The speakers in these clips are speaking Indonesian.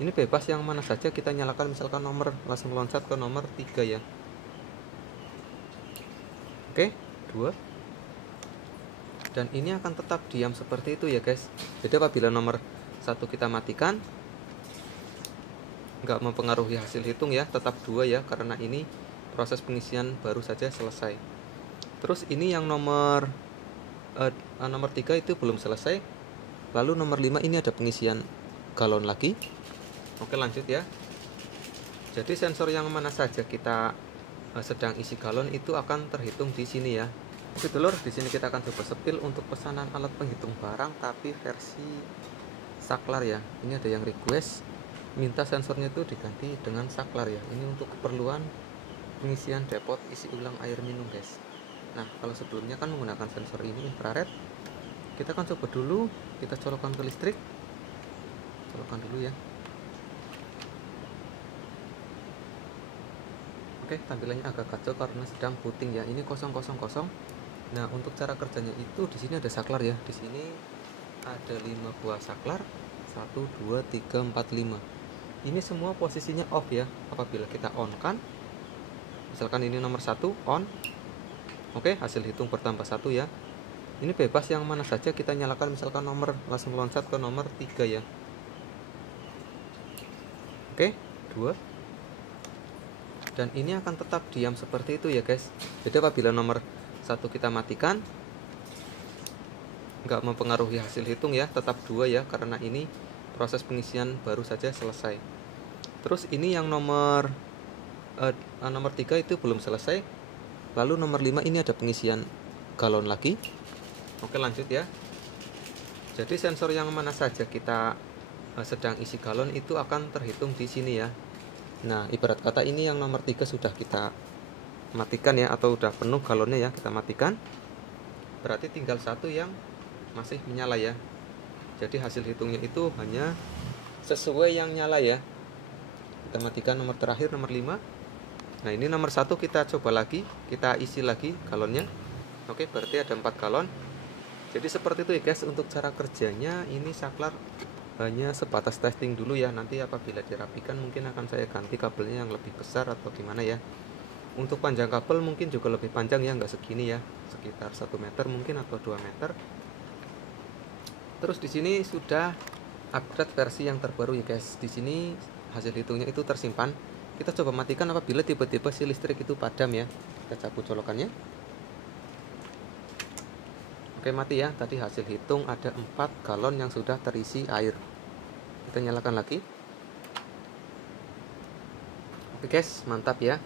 Ini bebas yang mana saja kita nyalakan, misalkan nomor, langsung loncat ke nomor 3 ya. Oke, 2. Dan ini akan tetap diam seperti itu ya guys. Jadi apabila nomor 1 kita matikan, nggak mempengaruhi hasil hitung ya, tetap 2 ya, karena ini proses pengisian baru saja selesai. Terus ini yang nomor 3 itu belum selesai. Lalu nomor 5 ini ada pengisian galon lagi. Oke, lanjut ya. Jadi sensor yang mana saja kita sedang isi galon itu akan terhitung di sini ya. Oke dulur, di sini kita akan coba sepil untuk pesanan alat penghitung barang tapi versi saklar ya. Ini ada yang request minta sensornya itu diganti dengan saklar ya. Ini untuk keperluan pengisian depot isi ulang air minum guys. Nah, kalau sebelumnya kan menggunakan sensor ini infrared. Kita akan coba dulu, kita colokkan ke listrik. Colokkan dulu ya. Oke, tampilannya agak kacau karena sedang puting ya. Ini 000. Nah, untuk cara kerjanya itu di sini ada saklar ya. Di sini ada 5 buah saklar. 1 2 3 4 5. Ini semua posisinya off ya. Apabila kita on kan, misalkan ini nomor 1 on. Oke, hasil hitung bertambah 1 ya. Ini bebas yang mana saja kita nyalakan, misalkan nomor, langsung loncat ke nomor 3 ya. Oke, 2. Dan ini akan tetap diam seperti itu ya guys. Jadi apabila nomor 1 kita matikan, nggak mempengaruhi hasil hitung ya, tetap 2 ya, karena ini proses pengisian baru saja selesai. Terus ini yang nomor 3 itu belum selesai. Lalu nomor 5 ini ada pengisian galon lagi. Oke, lanjut ya. Jadi sensor yang mana saja kita sedang isi galon itu akan terhitung di sini ya. Nah, ibarat kata ini yang nomor 3 sudah kita matikan ya, atau udah penuh galonnya ya, kita matikan. Berarti tinggal 1 yang masih menyala ya. Jadi hasil hitungnya itu hanya sesuai yang nyala ya. Kita matikan nomor terakhir, nomor 5. Nah, ini nomor 1 kita coba lagi, kita isi lagi galonnya. Oke, berarti ada 4 galon. Jadi seperti itu ya guys untuk cara kerjanya. Ini saklar hanya sebatas testing dulu ya. Nanti apabila dirapikan mungkin akan saya ganti kabelnya yang lebih besar atau gimana ya. Untuk panjang kabel mungkin juga lebih panjang ya, nggak segini ya, sekitar 1 meter mungkin atau 2 meter. Terus di sini sudah upgrade versi yang terbaru ya guys. Di sini hasil hitungnya itu tersimpan. Kita coba matikan apabila tiba-tiba si listrik itu padam ya. Kita cabut colokannya. Oke, mati ya. Tadi hasil hitung ada 4 galon yang sudah terisi air. Kita nyalakan lagi. Oke guys, mantap ya.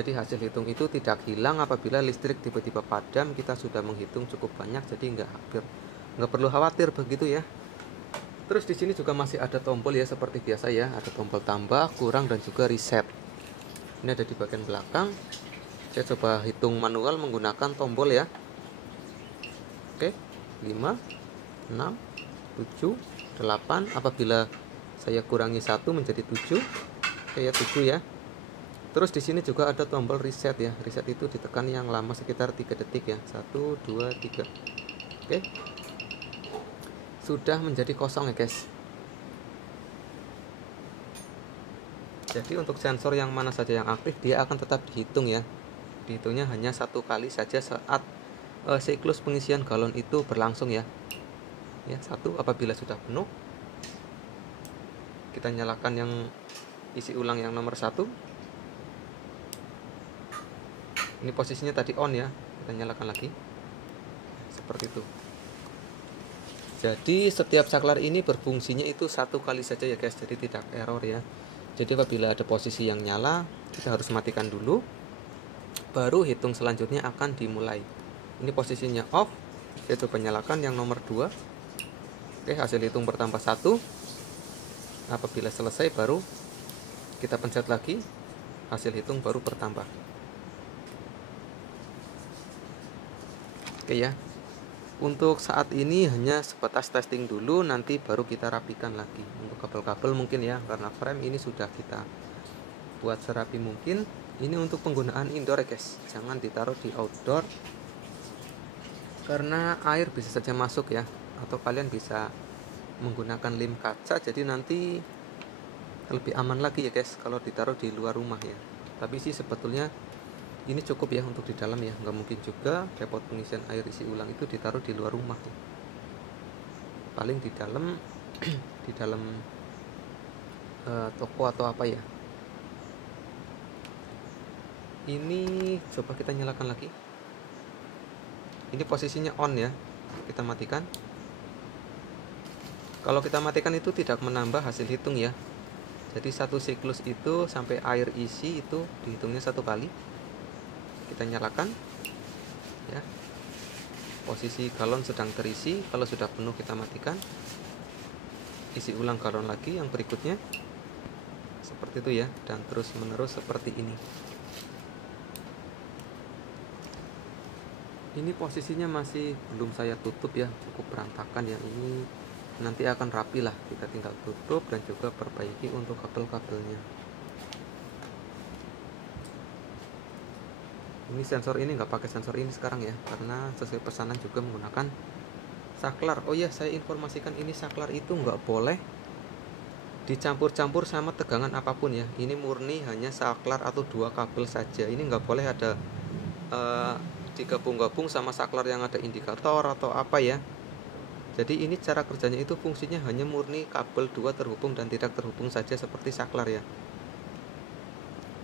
Jadi hasil hitung itu tidak hilang apabila listrik tiba-tiba padam. Kita sudah menghitung cukup banyak, jadi nggak perlu khawatir begitu ya. Terus di sini juga masih ada tombol ya seperti biasa ya. Ada tombol tambah, kurang, dan juga reset. Ini ada di bagian belakang. Saya coba hitung manual menggunakan tombol ya. Oke, 5, 6, 7, 8. Apabila saya kurangi 1 menjadi 7. Oke ya, 7 ya. Terus di sini juga ada tombol reset ya. Reset itu ditekan yang lama sekitar 3 detik ya. 1, 2, 3. Oke. Sudah menjadi kosong ya guys. Jadi untuk sensor yang mana saja yang aktif dia akan tetap dihitung ya. Dihitungnya hanya 1 kali saja saat siklus pengisian galon itu berlangsung ya. Ya, 1 apabila sudah penuh. Kita nyalakan yang isi ulang yang nomor 1. Ini posisinya tadi on ya. Kita nyalakan lagi. Seperti itu. Jadi setiap saklar ini berfungsinya itu 1 kali saja ya guys. Jadi tidak error ya. Jadi apabila ada posisi yang nyala, kita harus matikan dulu. Baru hitung selanjutnya akan dimulai. Ini posisinya off. Saya coba nyalakan yang nomor 2. Oke, hasil hitung bertambah 1. Apabila selesai baru kita pencet lagi. Hasil hitung baru bertambah. Oke ya. Untuk saat ini hanya sebatas testing dulu, nanti baru kita rapikan lagi. Untuk kabel-kabel mungkin ya, karena frame ini sudah kita buat serapi mungkin. Ini untuk penggunaan indoor ya guys. Jangan ditaruh di outdoor. Karena air bisa saja masuk ya. Atau kalian bisa menggunakan lem kaca, jadi nanti lebih aman lagi ya guys kalau ditaruh di luar rumah ya. Tapi sih sebetulnya ini cukup ya untuk di dalam ya, nggak mungkin juga depot pengisian air isi ulang itu ditaruh di luar rumah ya. Paling di dalam di dalam toko atau apa ya. Ini coba kita nyalakan lagi. Ini posisinya on ya, kita matikan. Kalau kita matikan itu tidak menambah hasil hitung ya. Jadi satu siklus itu sampai air isi itu dihitungnya satu kali. Kita nyalakan ya. Posisi galon sedang terisi, kalau sudah penuh kita matikan. Isi ulang galon lagi yang berikutnya. Seperti itu ya, dan terus menerus seperti ini. Ini posisinya masih belum saya tutup ya, cukup berantakan ya. Ini nanti akan rapi lah, kita tinggal tutup dan juga perbaiki untuk kabel-kabelnya. Ini sensor ini nggak pakai sensor ini sekarang ya, karena sesuai pesanan juga menggunakan saklar. Oh ya, saya informasikan ini saklar itu nggak boleh dicampur-campur sama tegangan apapun ya. Ini murni hanya saklar atau dua kabel saja. Ini nggak boleh ada digabung-gabung sama saklar yang ada indikator atau apa ya. Jadi ini cara kerjanya itu fungsinya hanya murni kabel dua terhubung dan tidak terhubung saja seperti saklar ya.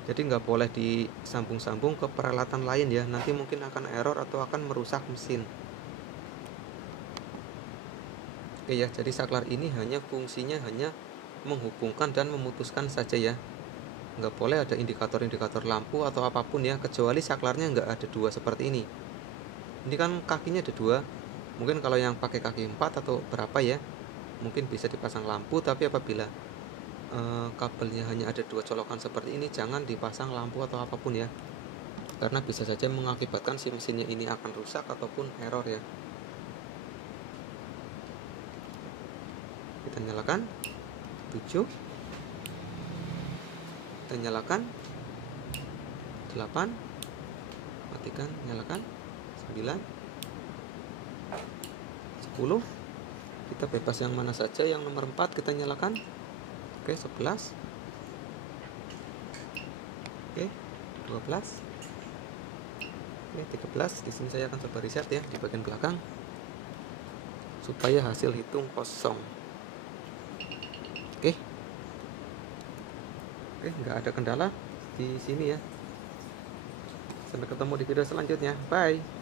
Jadi nggak boleh disambung-sambung ke peralatan lain ya, nanti mungkin akan error atau akan merusak mesin. Oke ya, jadi saklar ini hanya fungsinya hanya menghubungkan dan memutuskan saja ya. Nggak boleh ada indikator-indikator lampu atau apapun ya, kecuali saklarnya nggak ada dua seperti ini. Ini kan kakinya ada dua, mungkin kalau yang pakai kaki 4 atau berapa ya, mungkin bisa dipasang lampu. Tapi apabila kabelnya hanya ada dua colokan seperti ini, jangan dipasang lampu atau apapun ya, karena bisa saja mengakibatkan si mesinnya ini akan rusak ataupun error ya. Kita nyalakan 7, kita nyalakan 8, matikan, nyalakan 9, 10. Kita bebas yang mana saja, yang nomor 4 kita nyalakan. Oke, 11. Oke, 12. Oke, 13. Di sini saya akan coba reset ya di bagian belakang supaya hasil hitung kosong. Oke. Oke, nggak ada kendala di sini ya. Sampai ketemu di video selanjutnya. Bye.